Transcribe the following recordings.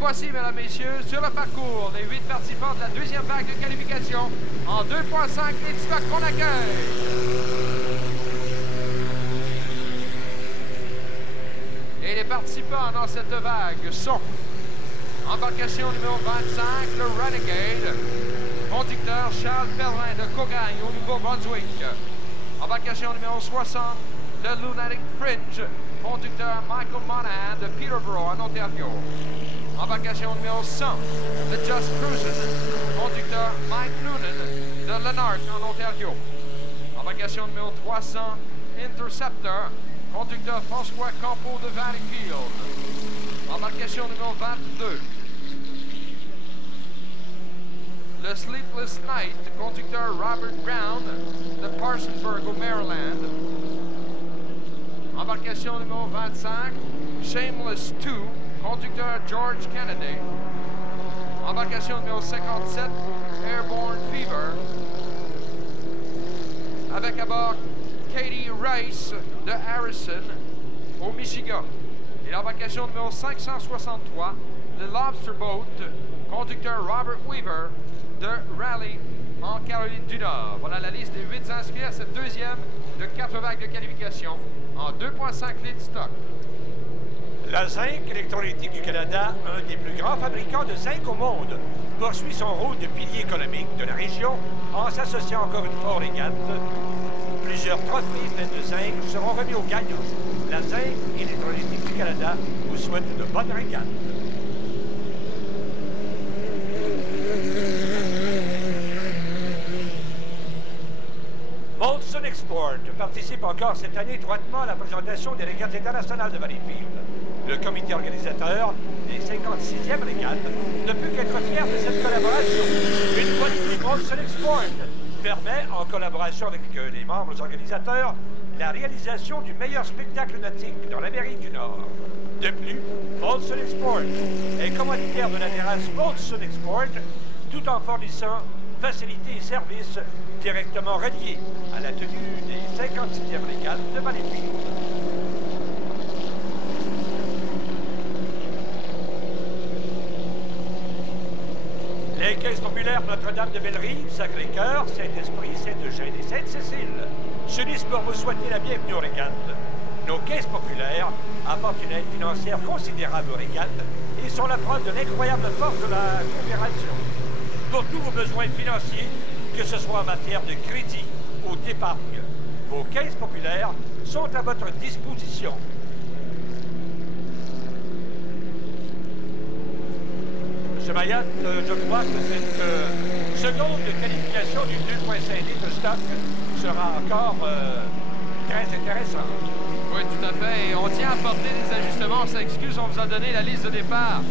voici, mesdames, messieurs, sur le parcours, les 8 participants de la deuxième vague de qualification en 2.5 litres stock qu'on accueille. Et les participants dans cette vague sont embarcation numéro 25, le Renegade, conducteur Charles Pellerin de Cogagne au Nouveau-Brunswick. Embarcation numéro 60, le Lunatic Fringe, conducteur Michael Monahan de Peterborough en Ontario. Embarcation numéro 100, le Just Cruisin', conducteur Mike Noonan de Lanark en Ontario. Embarcation numéro 300, Interceptor, conducteur François Campeau de Valleyfield. Embarcation numéro 22, le Sleepless Night, conducteur Robert Brown de Parsonsburg au Maryland. Embarcation numéro 25, Shameless 2, conducteur George Kennedy. Embarcation numéro 57, Airborne Fever, avec à bord Katie Rice de Harrison au Michigan. Et l'embarcation numéro 563, le Lobster Boat, conducteur Robert Weaver de Raleigh en Caroline du Nord. Voilà la liste des 8 inscrits à cette deuxième de 4 vagues de qualification en 2.5 litres stock. La Zinc Électrolytique du Canada, un des plus grands fabricants de zinc au monde, poursuit son rôle de pilier économique de la région en s'associant encore une fois aux régates. Plusieurs trophées faits de zinc seront remis aux gagnants. La Zinc Électrolytique du Canada vous souhaite de bonnes régates. Molson Export participe encore cette année étroitement à la présentation des régates internationales de Valleyfield. Le comité organisateur des 56e régates ne peut qu'être fier de cette collaboration. Une fois de plus, Molson Export permet, en collaboration avec les membres organisateurs, la réalisation du meilleur spectacle nautique dans l'Amérique du Nord. De plus, Molson Export est commanditaire de la terrasse Molson Export, tout en fournissant facilités et services directement reliés à la tenue des 56e régates de Valleyfield. Les caisses populaires Notre-Dame de Bellerive, Sacré-Cœur, Saint-Esprit, Saint-Eugène et Sainte-Cécile s'unissent pour vous souhaiter la bienvenue aux régates. Nos caisses populaires apportent une aide financière considérable aux régates et sont la preuve de l'incroyable force de la coopération. Pour tous vos besoins financiers, que ce soit en matière de crédit ou d'épargne, vos caisses populaires sont à votre disposition. M. Mayotte, je crois que cette seconde qualification du 2.5 litres stock sera encore très intéressante. Oui, tout à fait. Et on tient à apporter des ajustements. On s'excuse, on vous a donné la liste de départ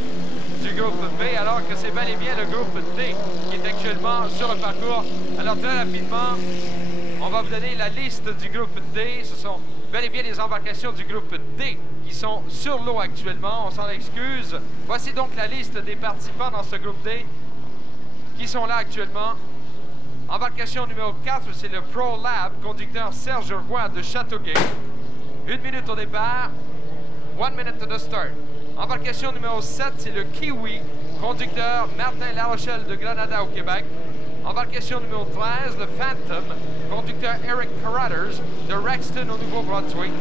du groupe B, alors que c'est bel et bien le groupe D qui est actuellement sur le parcours. Alors, très rapidement, on va vous donner la liste du groupe D. Ce sont bel et bien les embarcations du groupe D qui sont sur l'eau actuellement. On s'en excuse. Voici donc la liste des participants dans ce groupe D qui sont là actuellement. Embarcation numéro 4, c'est le Pro Lab, conducteur Serge Roy de Châteauguay. 1 minute au départ, 1 minute to the start. Embarcation numéro 7, c'est le Kiwi, conducteur Martin Larochelle de Granada au Québec. Embarcation numéro 13, le Phantom, conducteur Eric Carruthers de Rexton au Nouveau-Brunswick.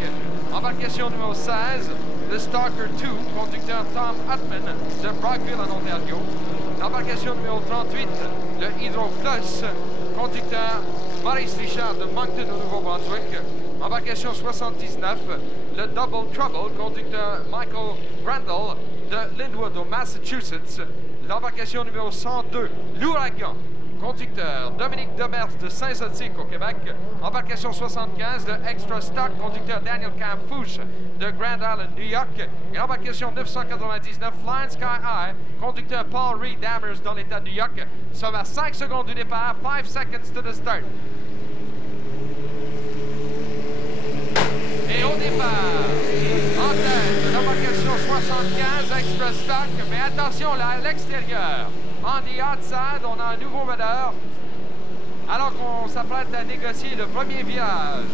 Embarcation numéro 16, le Stalker 2, conducteur Tom Hutman de Brockville en Ontario. Embarcation numéro 38, le Hydro Plus, conducteur Maurice Richard de Moncton au Nouveau-Brunswick. Embarcation 79, le Double Trouble, conducteur Michael Randall de Linwood au Massachusetts. L'embarcation numéro 102, l'Ouragan, conducteur Dominique Demers de Saint-Zotique au Québec. Embarcation 75, le Extra Stock, conducteur Daniel Campouche de Grand Island, New York. Et embarcation 999, Flying Sky High, conducteur Paul Reed Dammers dans l'État de New York. Nous sommes à 5 secondes du départ, 5 seconds to the start. Et au départ, en tête, l'embarcation 75, Extra Stock, mais attention là, à l'extérieur, on the outside, on a un nouveau meneur, alors qu'on s'apprête à négocier le premier virage.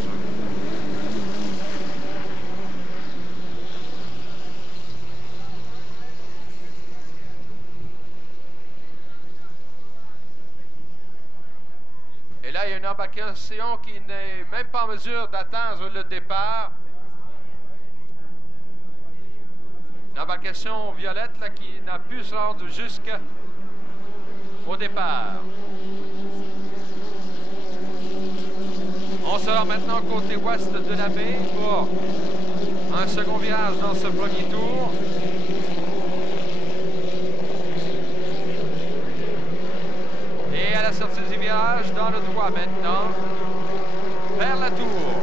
là, il y a une embarcation qui n'est même pas en mesure d'atteindre le départ. Une embarcation violette là, qui n'a pu se rendre jusqu'au départ. On sera maintenant côté ouest de la baie pour un second virage dans ce premier tour. Et à la sortie du virage, dans le droit maintenant, vers la tour.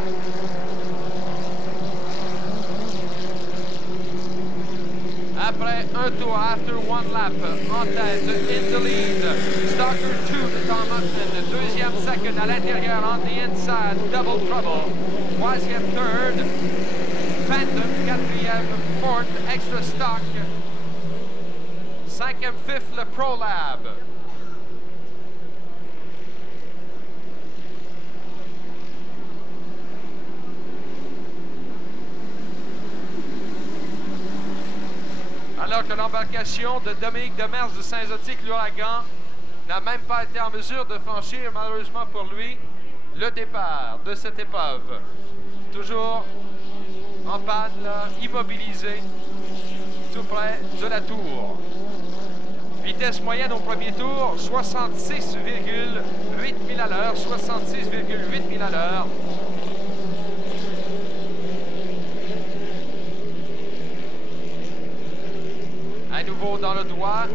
Après un tour, after one lap, en tête, in the lead, Stalker 2 de Tom Hutman, deuxième, second à l'intérieur, on the inside, Double Trouble, troisième, third, Phantom, quatrième, fourth, Extra Stock, cinquième, fifth, le Pro Lab. Alors que l'embarcation de Dominique Demers de Saint-Zotique, l'Ouragan, n'a même pas été en mesure de franchir, malheureusement pour lui, le départ de cette épreuve. Toujours en panne, là, immobilisé, tout près de la tour. Vitesse moyenne au premier tour, 66,8 000 à l'heure, 66,8 000 à l'heure. À nouveau dans le droit,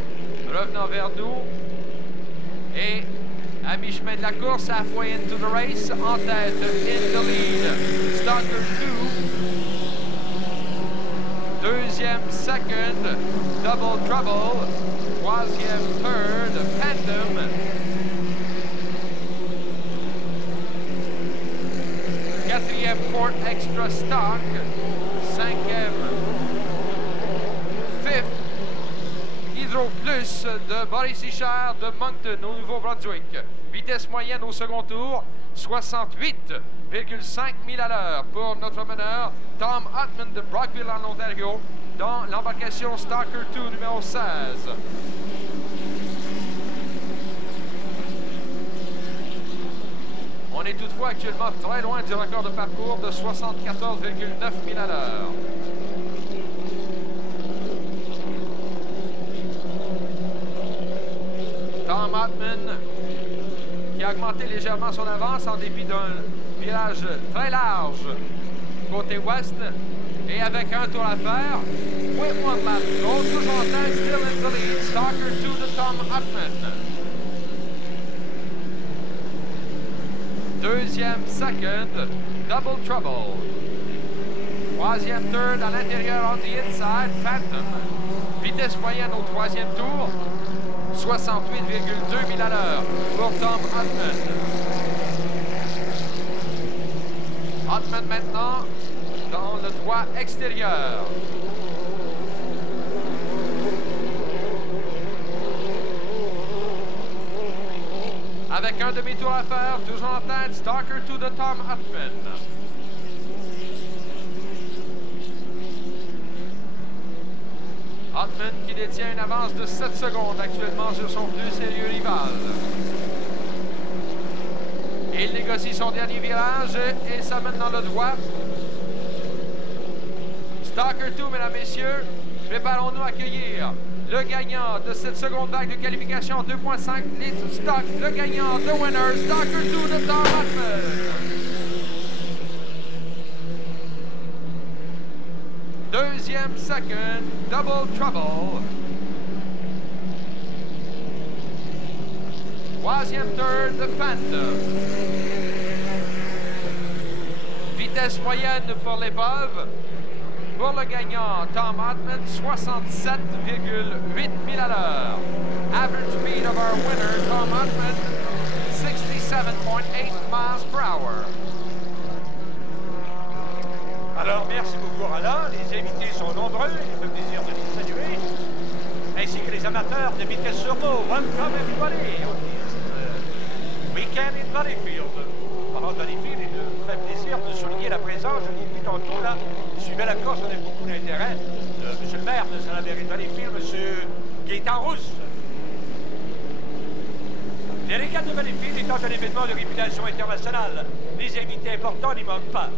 revenant vers nous. Et à mi-chemin de la course, halfway into the race, en tête, in the lead, Stalker 2. Deuxième, second, Double Trouble. Troisième, third, Phantom. Quatrième, fourth, Extra Stock. Cinquième, fifth, Hydro Plus de Boris Ichard de Moncton au Nouveau-Brunswick. Vitesse moyenne au second tour, 68,5 000 à l'heure pour notre meneur Tom Hutman de Brockville en Ontario dans l'embarcation Stalker 2 numéro 16. On est toutefois actuellement très loin du record de parcours de 74,9 000 à l'heure. Tom Hutman qui a augmenté légèrement son avance en dépit d'un virage très large côté ouest et avec un tour à faire. With one lap to go, toujours en tête, still in the lead, Stalker 2 de Tom Hutman. Deuxième, second, Double Trouble. Troisième, third à l'intérieur, on the inside, Phantom. Vitesse moyenne au troisième tour, 68,2 000 à l'heure pour Tom Hutman. Hutman maintenant dans le droit extérieur. Avec un demi-tour à faire, toujours en tête, Stalker 2 de Tom Hutman. Hutman qui détient une avance de 7 secondes actuellement sur son plus sérieux rival. Il négocie son dernier virage et s'amène dans le droit. Stalker 2, mesdames, messieurs, préparons-nous à accueillir le gagnant de cette seconde vague de qualification, 2,5 litres stock. Le gagnant, the winner, Stalker 2 de Tom Hutman. Deuxième, second, Double Trouble. Troisième, third, the Phantom. Vitesse moyenne pour l'épreuve. Pour le gagnant, Tom Hutman, 67,8 000 à l'heure. Average speed of our winner, Tom Hutman, 67,8 miles per hour. Alors, merci beaucoup, Alain. Les invités sont nombreux. Il fait plaisir de les saluer. Ainsi que les amateurs de vitesse turbo. Welcome, everybody. Weekend in Valleyfield. Parlant de Valleyfield, il me fait plaisir de souligner la présence, je l'ai dit tantôt, là, suivait la course avec beaucoup d'intérêt, de M. le maire de Saint-Lambert de Valleyfield, M. Gaétan Rousse. Les régates de Valleyfield étant un événement de réputation internationale, les invités importants n'y manquent pas.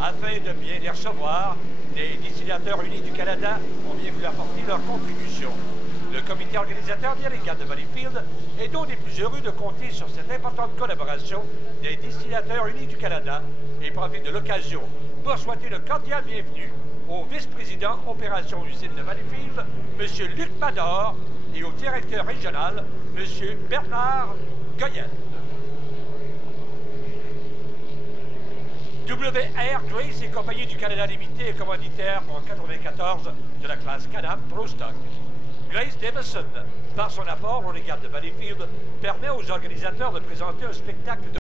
Afin de bien les recevoir, les distillateurs unis du Canada ont bien voulu apporter leur contribution. Le comité organisateur des régates de Valleyfield est donc des plus heureux de compter sur cette importante collaboration des distillateurs unis du Canada et profite de l'occasion pour souhaiter le cordial bienvenue au vice-président opération usine de Valleyfield, M. Luc Mador, et au directeur régional, M. Bernard Goyette. WR Grace et Compagnie du Canada Limité est commanditaire en 1994 de la classe Can-Am Pro Stock. Grace Davison, par son apport aux régates de Valleyfield, permet aux organisateurs de présenter un spectacle de